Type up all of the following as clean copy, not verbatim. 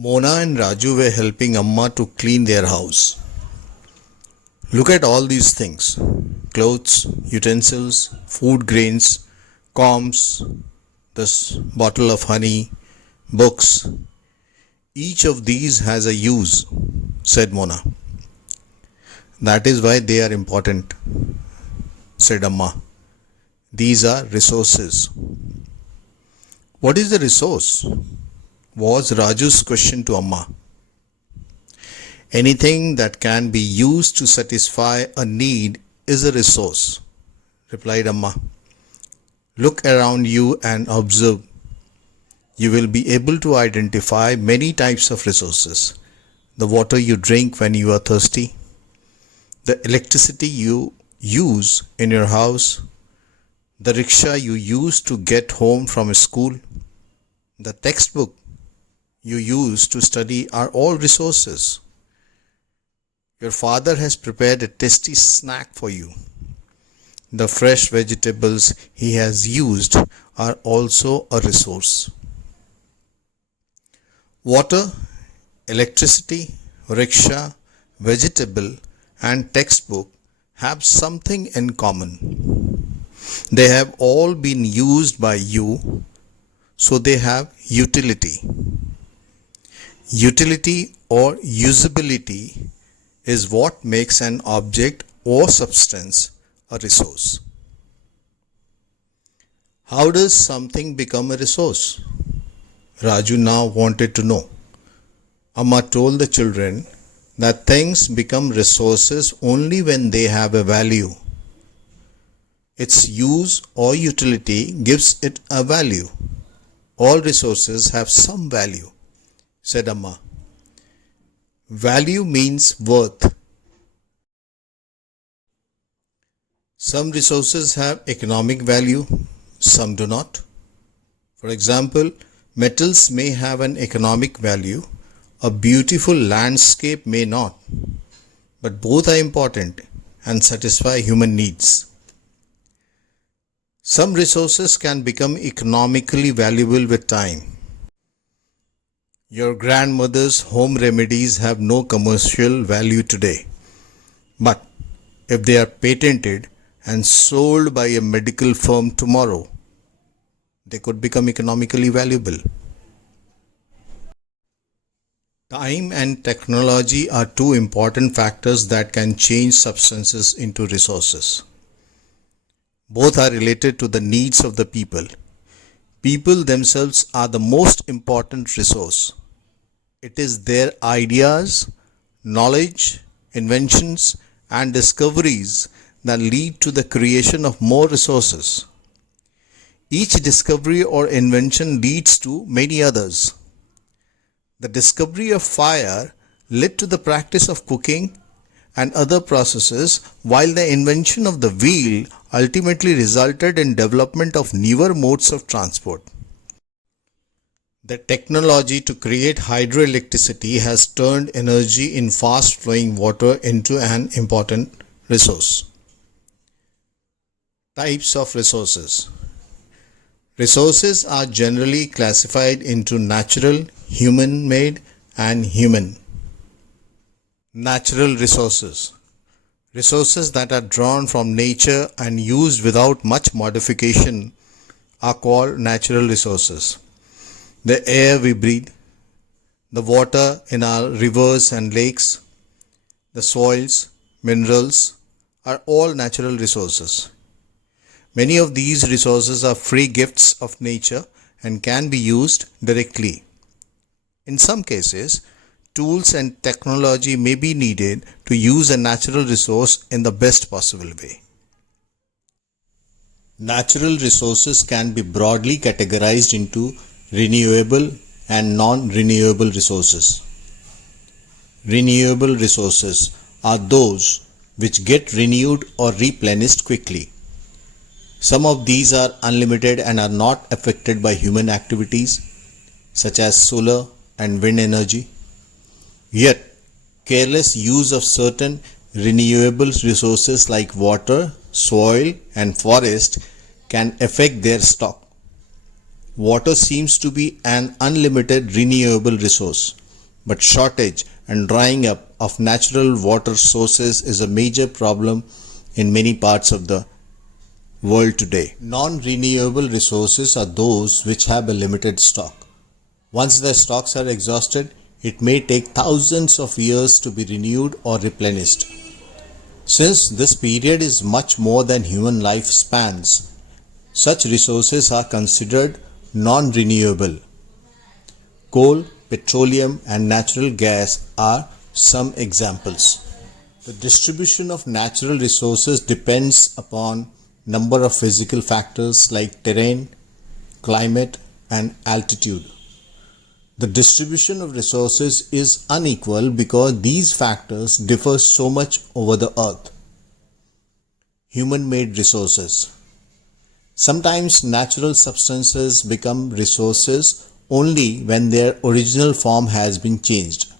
Mona and Raju were helping Amma to clean their house. Look at all these things: clothes, utensils, food grains, combs, this bottle of honey, books. Each of these has a use, said Mona. That is why they are important, said Amma. These are resources. What is the resource? Was Raju's question to Amma. Anything that can be used to satisfy a need is a resource, replied Amma. Look around you and observe. You will be able to identify many types of resources. The water you drink when you are thirsty, the electricity you use in your house, the rickshaw you use to get home from school, the textbook you use to study are all resources. Your father has prepared a tasty snack for you. The fresh vegetables he has used are also a resource. Water, electricity, rickshaw, vegetable, and textbook have something in common. They have all been used by you, so they have utility. Utility or usability is what makes an object or substance a resource. How does something become a resource? Raju now wanted to know. Amma told the children that things become resources only when they have a value. Its use or utility gives it a value. All resources have some value, said Amma. Value means worth. Some resources have economic value, some do not. For example, metals may have an economic value, a beautiful landscape may not, but both are important and satisfy human needs. Some resources can become economically valuable with time. Your grandmother's home remedies have no commercial value today, but if they are patented and sold by a medical firm tomorrow, they could become economically valuable. Time and technology are two important factors that can change substances into resources. Both are related to the needs of the people. People themselves are the most important resource. It is their ideas, knowledge, inventions, and discoveries that lead to the creation of more resources. Each discovery or invention leads to many others. The discovery of fire led to the practice of cooking and other processes, while the invention of the wheel ultimately resulted in development of newer modes of transport. The technology to create hydroelectricity has turned energy in fast-flowing water into an important resource. Types of resources. Resources are generally classified into natural, human-made, and human. Natural resources. Resources that are drawn from nature and used without much modification are called natural resources. The air we breathe, the water in our rivers and lakes, the soils, minerals are all natural resources. Many of these resources are free gifts of nature and can be used directly. In some cases, tools and technology may be needed to use a natural resource in the best possible way. Natural resources can be broadly categorized into renewable and non-renewable resources. Renewable resources are those which get renewed or replenished quickly. Some of these are unlimited and are not affected by human activities, such as solar and wind energy. Yet, careless use of certain renewable resources like water, soil, and forest can affect their stock. Water seems to be an unlimited renewable resource. but shortage and drying up of natural water sources is a major problem in many parts of the world today. Non-renewable resources are those which have a limited stock. Once their stocks are exhausted, it may take thousands of years to be renewed or replenished. Since this period is much more than human lifespans, such resources are considered non-renewable. Coal, petroleum, and natural gas are some examples. The distribution of natural resources depends upon number of physical factors like terrain, climate, and altitude. The distribution of resources is unequal because these factors differ so much over the earth. Human-made resources. Sometimes natural substances become resources only when their original form has been changed.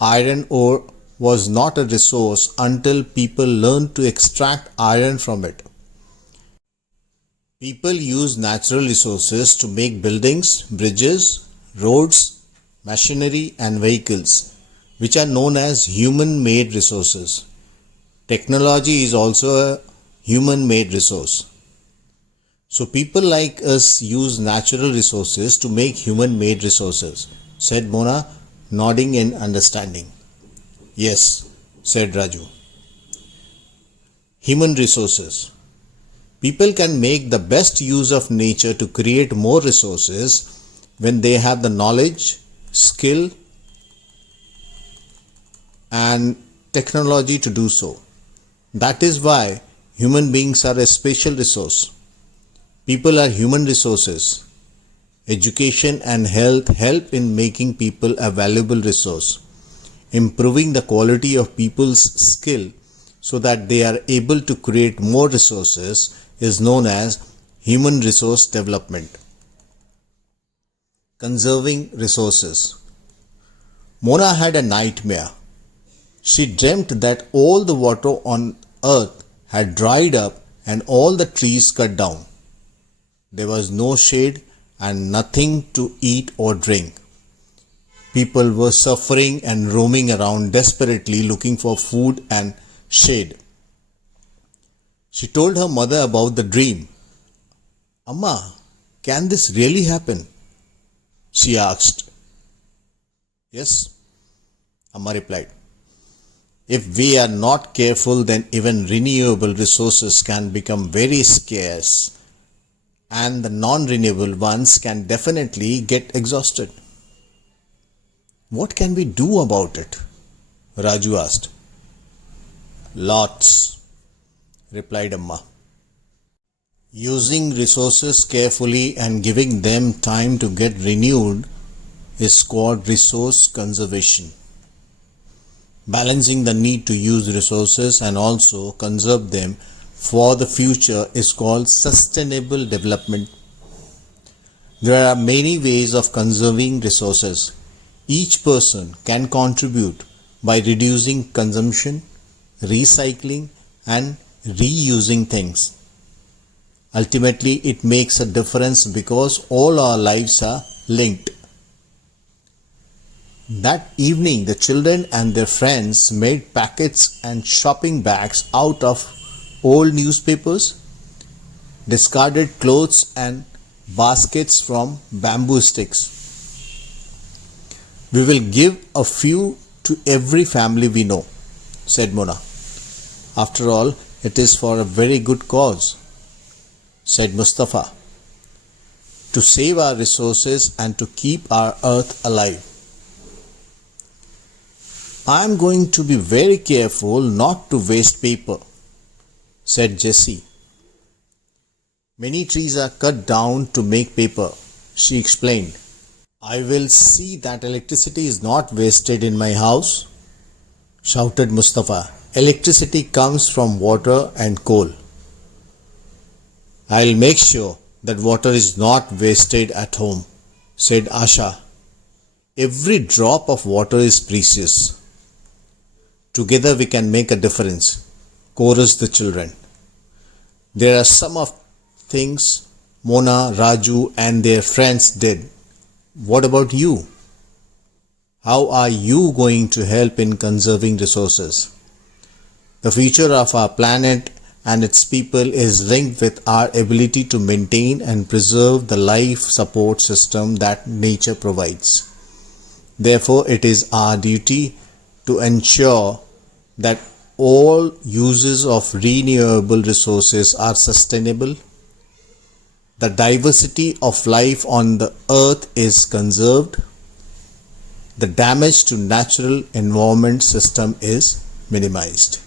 Iron ore was not a resource until people learned to extract iron from it. People use natural resources to make buildings, bridges, roads, machinery, and vehicles, which are known as human-made resources. Technology is also a human-made resource. So people like us use natural resources to make human-made resources, said Mona, nodding in understanding. Yes, said Raju. Human resources. People can make the best use of nature to create more resources when they have the knowledge, skill, and technology to do so. That is why human beings are a special resource. People are human resources. Education and health help in making people a valuable resource. Improving the quality of people's skill so that they are able to create more resources is known as human resource development. Conserving resources. Mona had a nightmare. She dreamt that all the water on earth had dried up and all the trees cut down. There was no shade and nothing to eat or drink. People were suffering and roaming around desperately looking for food and shade. She told her mother about the dream. Amma, can this really happen? She asked. Yes, Amma replied. If we are not careful, then even renewable resources can become very scarce and the non-renewable ones can definitely get exhausted. What can we do about it? Raju asked. Lots, replied Amma. Using resources carefully and giving them time to get renewed is called resource conservation. Balancing the need to use resources and also conserve them for the future is called sustainable development. There are many ways of conserving resources. Each person can contribute by reducing consumption, recycling, and reusing things. Ultimately, it makes a difference because all our lives are linked. That evening, the children and their friends made packets and shopping bags out of old newspapers, discarded clothes, and baskets from bamboo sticks. We will give a few to every family we know, said Mona. After all, it is for a very good cause, said Mustafa, to save our resources and to keep our earth alive. I am going to be very careful not to waste paper, said Jessie. Many trees are cut down to make paper, she explained. I will see that electricity is not wasted in my house, shouted Mustafa. Electricity comes from water and coal. I'll make sure that water is not wasted at home, said Asha. Every drop of water is precious. Together we can make a difference, chorused the children. There are some of things Mona, Raju and their friends did. What about you? How are you going to help in conserving resources? The future of our planet and its people is linked with our ability to maintain and preserve the life support system that nature provides. Therefore, it is our duty to ensure that all uses of renewable resources are sustainable, the diversity of life on the earth is conserved, the damage to natural environment system is minimized.